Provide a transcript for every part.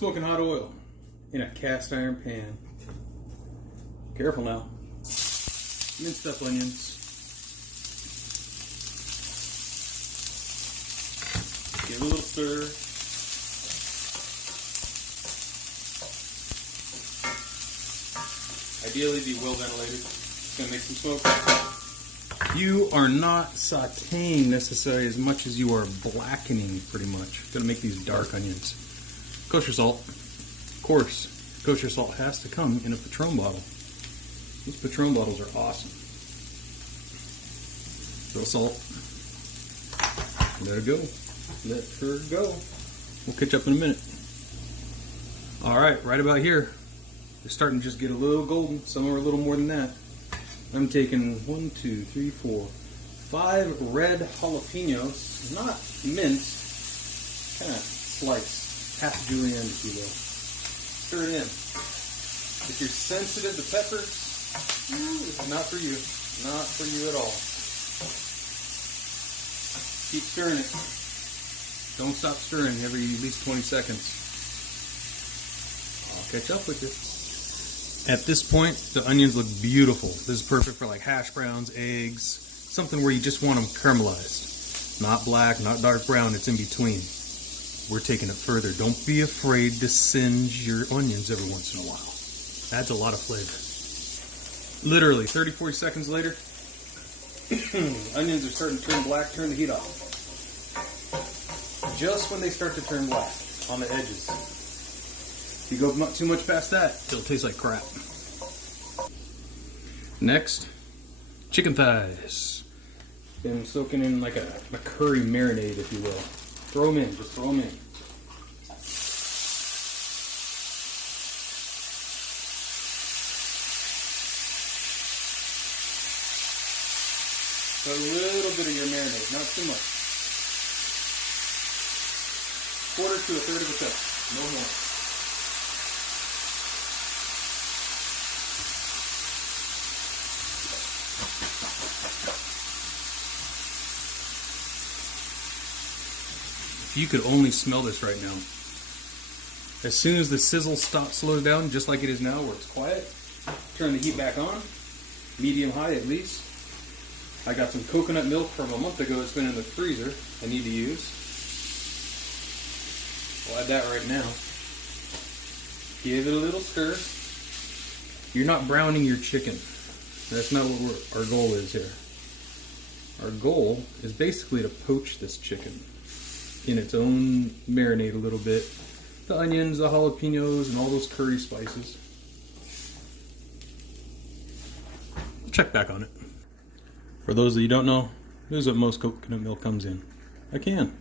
smoking hot oil in a cast iron pan. Careful now. Minced up onions. Give it a little stir. Ideally be well ventilated. It's going to make some smoke. You are not sauteing necessarily as much as you are blackening, pretty much. Going to make these dark onions. Kosher salt. Of course, kosher salt has to come in a Patron bottle. These Patron bottles are awesome. Little salt. Let her go. Let her go. We'll catch up in a minute. Alright, right about here. They're starting to just get a little golden. Some are a little more than that. I'm taking 1, 2, 3, 4, 5 red jalapenos. Not minced. Kind of sliced. Half julienne, if you will. Stir it in. If you're sensitive to peppers, this is not for you. Not for you at all. Keep stirring it. Don't stop stirring every at least 20 seconds. I'll catch up with you. At this point, the onions look beautiful. This is perfect for like hash browns, eggs, something where you just want them caramelized. Not black, not dark brown, it's in between. We're taking it further. Don't be afraid to singe your onions every once in a while. Adds a lot of flavor. Literally, 30, 40 seconds later, onions are starting to turn black. Turn the heat off. Just when they start to turn black on the edges. If you go too much past that, it'll taste like crap. Next, chicken thighs. Been soaking in like a curry marinade, if you will. Throw them in, just throw them in. So a little bit of your marinade, not too much. 1/4 to 1/3 of a cup, no more. If you could only smell this right now. As soon as the sizzle slows down, just like it is now, where it's quiet, turn the heat back on, medium high at least. I got some coconut milk from a month ago that's been in the freezer I need to use. We'll add that right now. Give it a little stir. You're not browning your chicken. That's not what our goal is here. Our goal is basically to poach this chicken in its own marinade a little bit. The onions, the jalapenos, and all those curry spices. Check back on it. For those of you who don't know, this is what most coconut milk comes in. I can.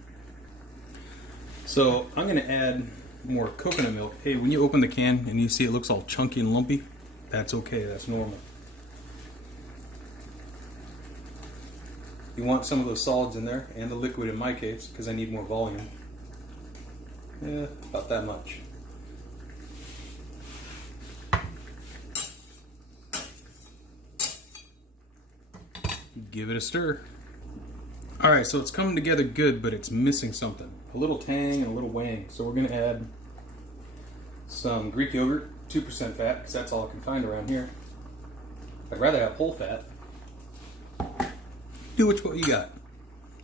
So I'm going to add more coconut milk. Hey, when you open the can and you see it looks all chunky and lumpy, that's okay, that's normal. You want some of those solids in there, and the liquid in my case, because I need more volume. Yeah, about that much. Give it a stir. Alright, so it's coming together good, but it's missing something. A little tang and a little wang. So we're going to add some Greek yogurt, 2% fat, because that's all I can find around here. I'd rather have whole fat. Do what you got.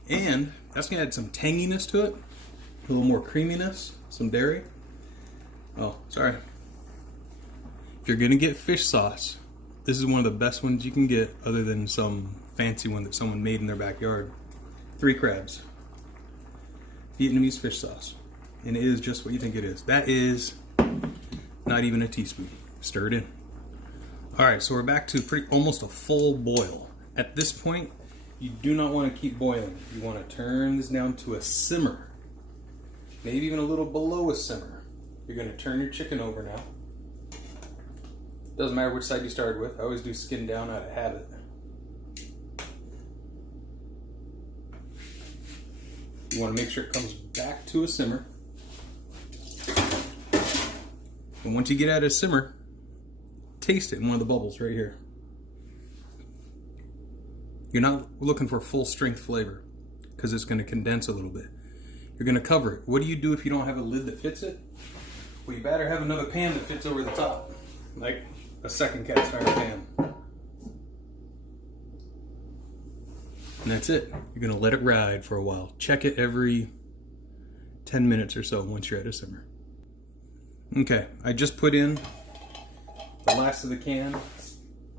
And that's going to add some tanginess to it. A little more creaminess, some dairy. Oh, sorry. If you're going to get fish sauce, this is one of the best ones you can get other than some fancy one that someone made in their backyard. 3 crabs. Vietnamese fish sauce. And it is just what you think it is. That is not even a teaspoon. Stir it in. Alright, so we're back to almost a full boil. At this point, you do not want to keep boiling. You want to turn this down to a simmer. Maybe even a little below a simmer. You're going to turn your chicken over now. Doesn't matter which side you started with. I always do skin down out of habit. You want to make sure it comes back to a simmer. And once you get at a simmer, taste it in one of the bubbles right here. You're not looking for full strength flavor because it's going to condense a little bit. You're going to cover it. What do you do if you don't have a lid that fits it? Well, you better have another pan that fits over the top, like a second cast iron pan. And that's it. You're gonna let it ride for a while. Check it every 10 minutes or so once you're at a simmer. Okay, I just put in the last of the can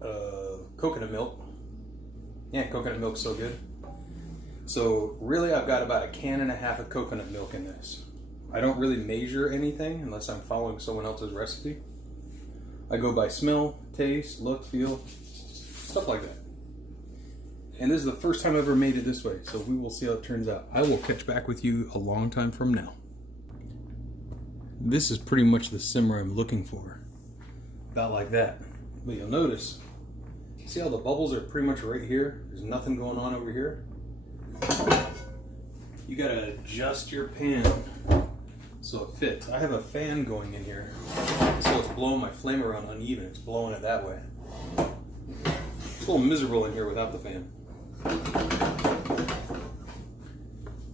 of coconut milk. Yeah, coconut milk's so good. So really I've got about 1.5 cans of coconut milk in this. I don't really measure anything unless I'm following someone else's recipe. I go by smell, taste, look, feel, stuff like that. And this is the first time I've ever made it this way, so we will see how it turns out. I will catch back with you a long time from now. This is pretty much the simmer I'm looking for. About like that. But you'll notice, see how the bubbles are pretty much right here? There's nothing going on over here. You gotta adjust your pan so it fits. I have a fan going in here, so it's blowing my flame around uneven. It's blowing it that way. It's a little miserable in here without the fan.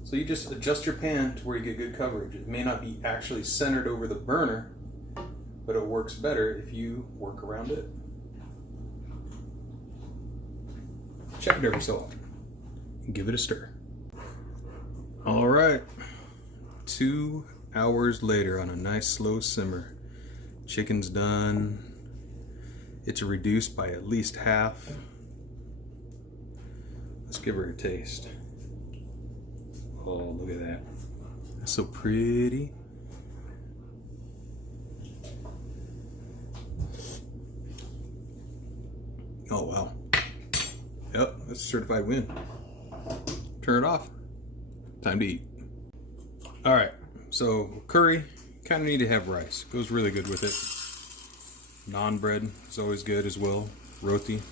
So you just adjust your pan to where you get good coverage. It may not be actually centered over the burner, but it works better if you work around it. Check it every so often and give it a stir. All right, 2 hours later on a nice slow simmer. Chicken's done. It's reduced by at least half. Let's give her a taste. Oh, look at that. That's so pretty. Oh, wow. Yep, that's a certified win. Turn it off. Time to eat. All right, so curry, kind of need to have rice. Goes really good with it. Naan bread is always good as well. Roti.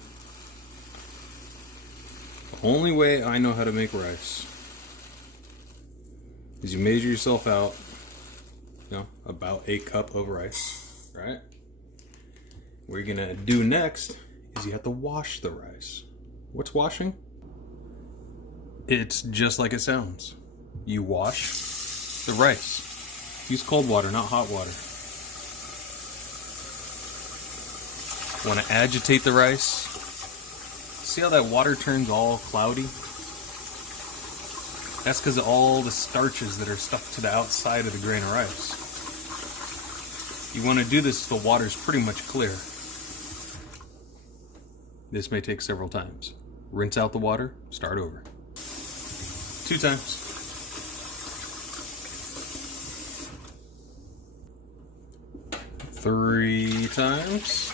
The only way I know how to make rice is you measure yourself out, about 1 cup of rice, right? What you're gonna do next is you have to wash the rice. What's washing? It's just like it sounds. You wash the rice. Use cold water, not hot water. Want to agitate the rice. See how that water turns all cloudy? That's because of all the starches that are stuck to the outside of the grain of rice. You want to do this so the water's pretty much clear. This may take several times. Rinse out the water, start over. 2 times. 3 times.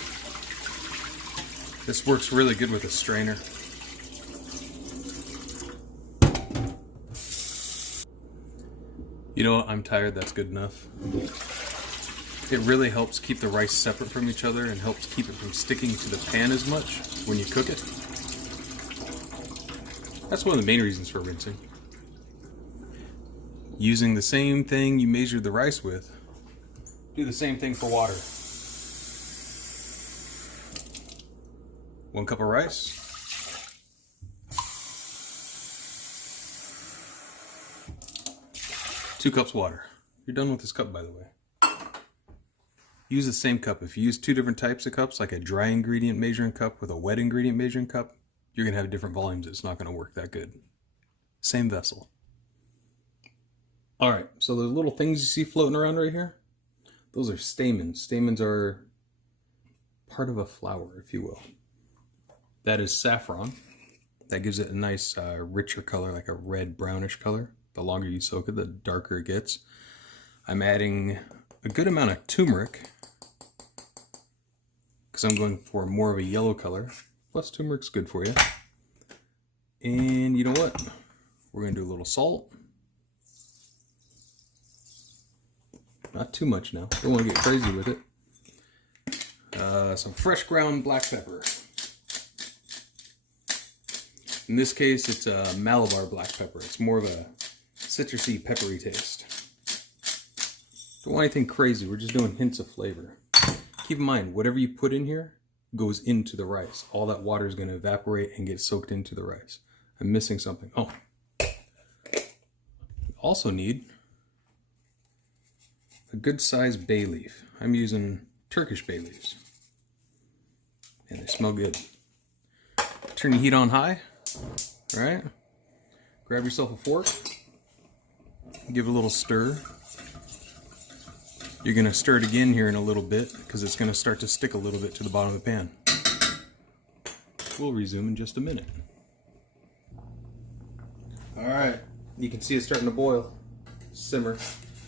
This works really good with a strainer. You know what? I'm tired. That's good enough. It really helps keep the rice separate from each other and helps keep it from sticking to the pan as much when you cook it. That's one of the main reasons for rinsing. Using the same thing you measured the rice with, do the same thing for water. 1 cup of rice. 2 cups water. You're done with this cup, by the way. Use the same cup. If you use 2 different types of cups, like a dry ingredient measuring cup with a wet ingredient measuring cup, you're going to have different volumes. It's not going to work that good. Same vessel. All right, so the little things you see floating around right here, those are stamens. Stamens are part of a flower, if you will. That is saffron. That gives it a nice richer color, like a red brownish color. The longer you soak it, the darker it gets. I'm adding a good amount of turmeric because I'm going for more of a yellow color. Plus turmeric's good for you. And you know what? We're going to do a little salt. Not too much now. Don't want to get crazy with it. Some fresh ground black pepper. In this case, it's a Malabar black pepper. It's more of a citrusy, peppery taste. Don't want anything crazy. We're just doing hints of flavor. Keep in mind, whatever you put in here goes into the rice. All that water is going to evaporate and get soaked into the rice. I'm missing something. Oh. Also need a good sized bay leaf. I'm using Turkish bay leaves. And they smell good. Turn your heat on high. Alright. Grab yourself a fork. Give it a little stir. You're going to stir it again here in a little bit because it's going to start to stick a little bit to the bottom of the pan. We'll resume in just a minute. Alright, you can see it starting to boil. Simmer.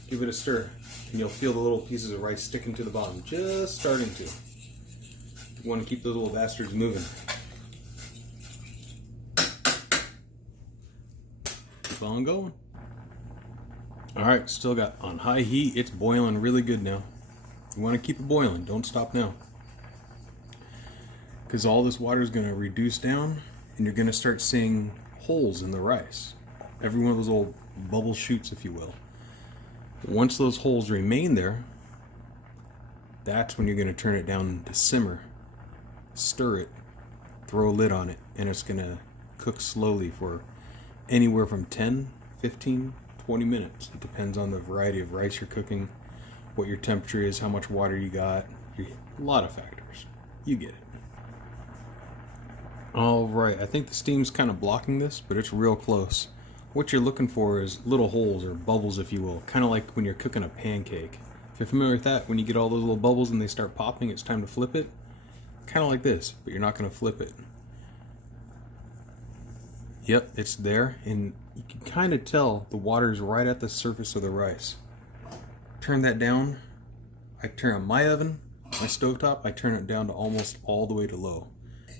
Give it a stir. And you'll feel the little pieces of rice sticking to the bottom. Just starting to. You want to keep those little bastards moving. Keep on going. Alright, still got on high heat. It's boiling really good now. You want to keep it boiling. Don't stop now. Because all this water is going to reduce down and you're going to start seeing holes in the rice. Every one of those old bubble shoots, if you will. Once those holes remain there, that's when you're going to turn it down to simmer. Stir it, throw a lid on it, and it's going to cook slowly for anywhere from 10, 15, 20 minutes. It depends on the variety of rice you're cooking, what your temperature is, how much water you got, a lot of factors. You get it. Alright, I think the steam's kind of blocking this, but it's real close. What you're looking for is little holes or bubbles, if you will, kind of like when you're cooking a pancake. If you're familiar with that, when you get all those little bubbles and they start popping, it's time to flip it. Kind of like this, but you're not going to flip it. Yep, it's there, and you can kind of tell the water's right at the surface of the rice. Turn that down. I turn on my oven, my stovetop, I turn it down to almost all the way to low.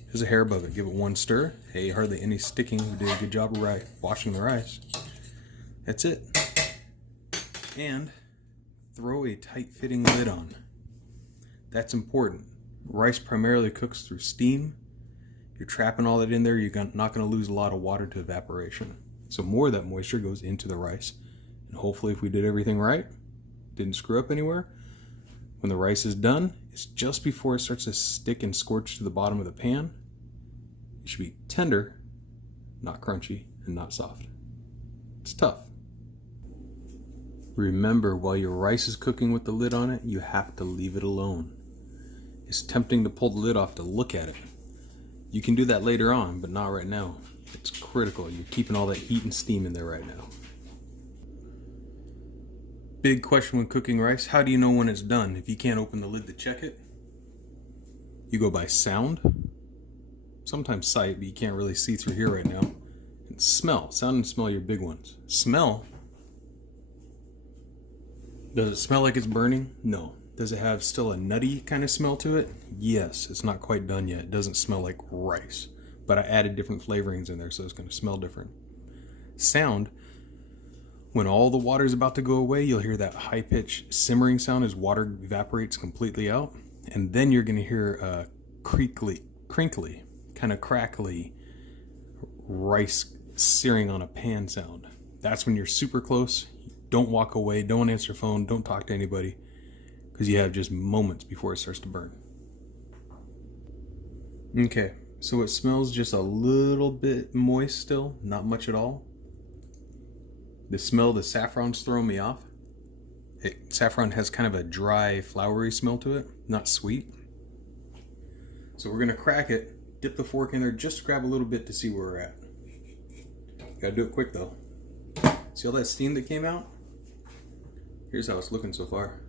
There's a hair above it. Give it one stir. Hey, hardly any sticking. We did a good job of washing the rice. That's it. And throw a tight-fitting lid on. That's important. Rice primarily cooks through steam. You're trapping all that in there. You're not going to lose a lot of water to evaporation. So more of that moisture goes into the rice. And hopefully if we did everything right, didn't screw up anywhere, when the rice is done, it's just before it starts to stick and scorch to the bottom of the pan. It should be tender, not crunchy, and not soft. It's tough. Remember, while your rice is cooking with the lid on it, you have to leave it alone. It's tempting to pull the lid off to look at it. You can do that later on, but not right now. It's critical. You're keeping all that heat and steam in there right now. Big question when cooking rice, how do you know when it's done? If you can't open the lid to check it, you go by sound, sometimes sight, but you can't really see through here right now. And smell. Sound and smell are your big ones. Smell. Does it smell like it's burning? No. Does it have still a nutty kind of smell to it? Yes. It's not quite done yet. It doesn't smell like rice, but I added different flavorings in there, so it's going to smell different. Sound. When all the water is about to go away, you'll hear that high-pitched simmering sound as water evaporates completely out. And then you're going to hear a crinkly, kind of crackly rice searing on a pan sound. That's when you're super close. Don't walk away. Don't answer phone. Don't talk to anybody, because you have just moments before it starts to burn. Okay, so it smells just a little bit moist still, not much at all. The smell of the saffron's throwing me off. Saffron has kind of a dry, flowery smell to it, not sweet. So we're gonna crack it, dip the fork in there, just grab a little bit to see where we're at. Gotta do it quick though. See all that steam that came out? Here's how it's looking so far.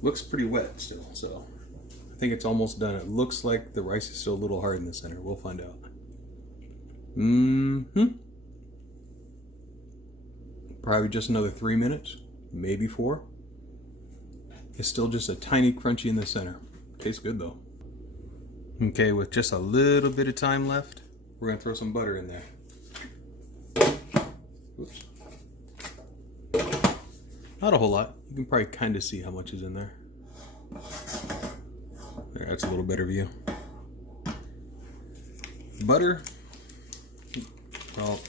Looks pretty wet still, so I think it's almost done. It looks like the rice is still a little hard in the center. We'll find out. Probably just another 3 minutes, maybe 4. It's still just a tiny crunchy in the center. Tastes good though. Okay, with just a little bit of time left, we're gonna throw some butter in there. Oops. Not a whole lot. You can probably kind of see how much is in there. There, that's a little better view. Butter. Well,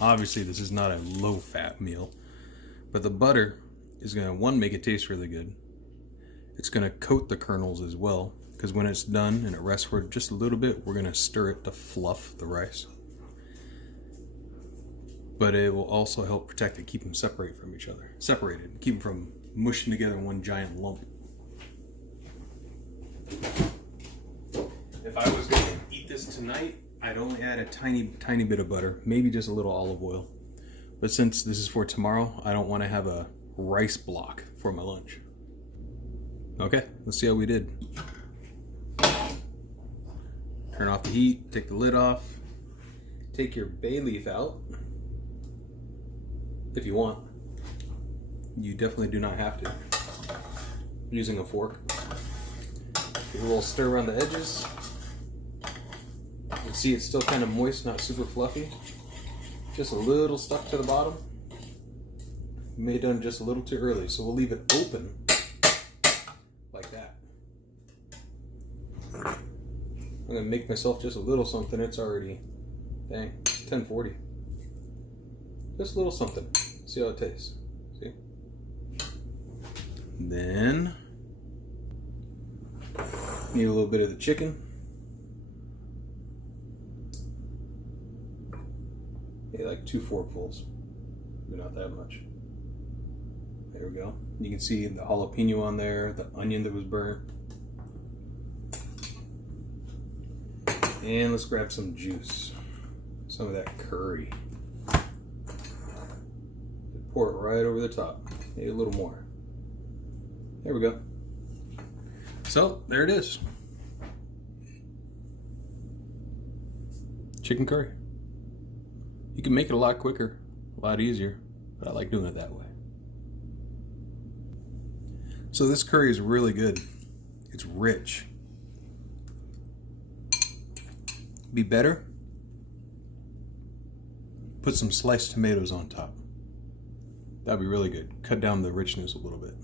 obviously this is not a low-fat meal, but the butter is going to, one, make it taste really good. It's going to coat the kernels as well, because when it's done and it rests for just a little bit, we're going to stir it to fluff the rice. but it will also help protect it, keep them separated, keep them from mushing together in one giant lump. If I was going to eat this tonight, I'd only add a tiny bit of butter, maybe just a little olive oil. But since this is for tomorrow, I don't want to have a rice block for my lunch. Okay, let's see how we did. Turn off the heat, take the lid off, take your bay leaf out if you want. You definitely do not have to. I'm using a fork. Give a little stir around the edges. You can see it's still kind of moist, not super fluffy. Just a little stuck to the bottom. May have done just a little too early, so we'll leave it open like that. I'm gonna make myself just a little something. It's already, dang, 10:40. Just a little something. See how it tastes. See? Then need a little bit of the chicken. Yeah, like 2 forkfuls. Maybe not that much. There we go. You can see the jalapeno on there, the onion that was burnt. And let's grab some juice. Some of that curry. Pour it right over the top. Maybe a little more. There we go. So, there it is. Chicken curry. You can make it a lot quicker, a lot easier, but I like doing it that way. So this curry is really good. It's rich. Be better, put some sliced tomatoes on top. That'd be really good. Cut down the richness a little bit.